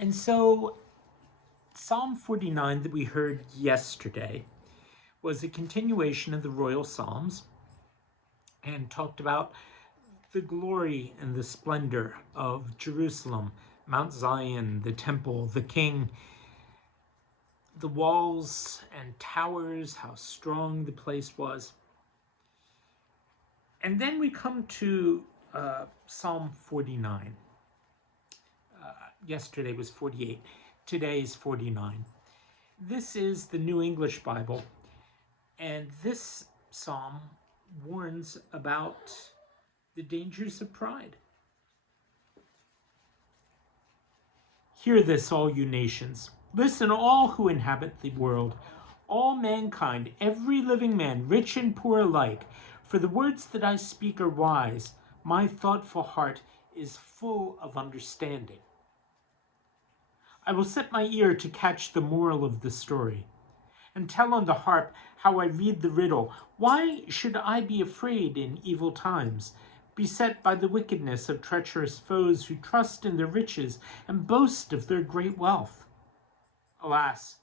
And so Psalm 49 that we heard yesterday was a continuation of the Royal Psalms and talked about the glory and the splendor of Jerusalem, Mount Zion, the temple, the king, the walls and towers, how strong the place was. And then we come to Psalm 49. Yesterday was 48. Today is 49. This is the New English Bible, and this psalm warns about the dangers of pride. Hear this, all you nations. Listen, all who inhabit the world, all mankind, every living man, rich and poor alike. For the words that I speak are wise. My thoughtful heart is full of understanding. I will set my ear to catch the moral of the story, and tell on the harp how I read the riddle. Why should I be afraid in evil times, beset by the wickedness of treacherous foes who trust in their riches and boast of their great wealth? Alas,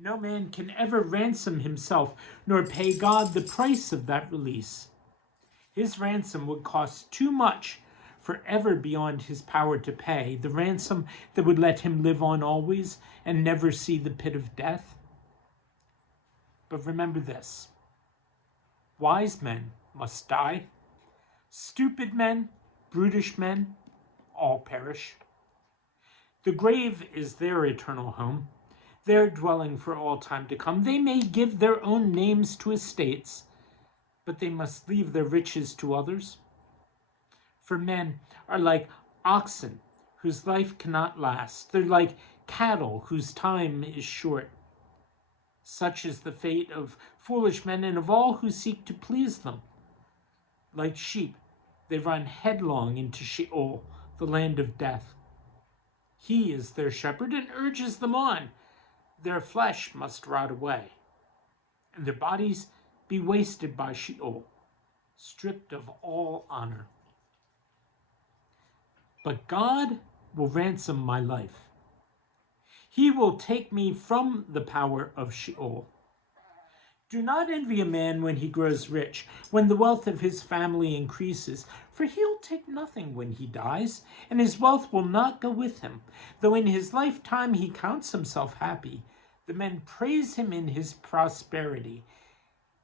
no man can ever ransom himself, nor pay God the price of that release. His ransom would cost too much for ever beyond his power to pay, the ransom that would let him live on always and never see the pit of death. But remember this: wise men must die. Stupid men, brutish men, all perish. The grave is their eternal home, their dwelling for all time to come. They may give their own names to estates, but they must leave their riches to others. For men are like oxen whose life cannot last. They're like cattle whose time is short. Such is the fate of foolish men and of all who seek to please them. Like sheep, they run headlong into Sheol, the land of death. He is their shepherd and urges them on. Their flesh must rot away, and their bodies be wasted by Sheol, stripped of all honor. But God will ransom my life. He will take me from the power of Sheol. Do not envy a man when he grows rich, when the wealth of his family increases, for he'll take nothing when he dies, and his wealth will not go with him. Though in his lifetime he counts himself happy, the men praise him in his prosperity.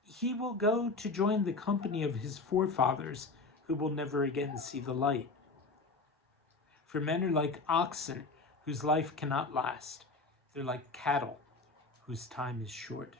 He will go to join the company of his forefathers, who will never again see the light. For men are like oxen whose life cannot last. They're like cattle whose time is short.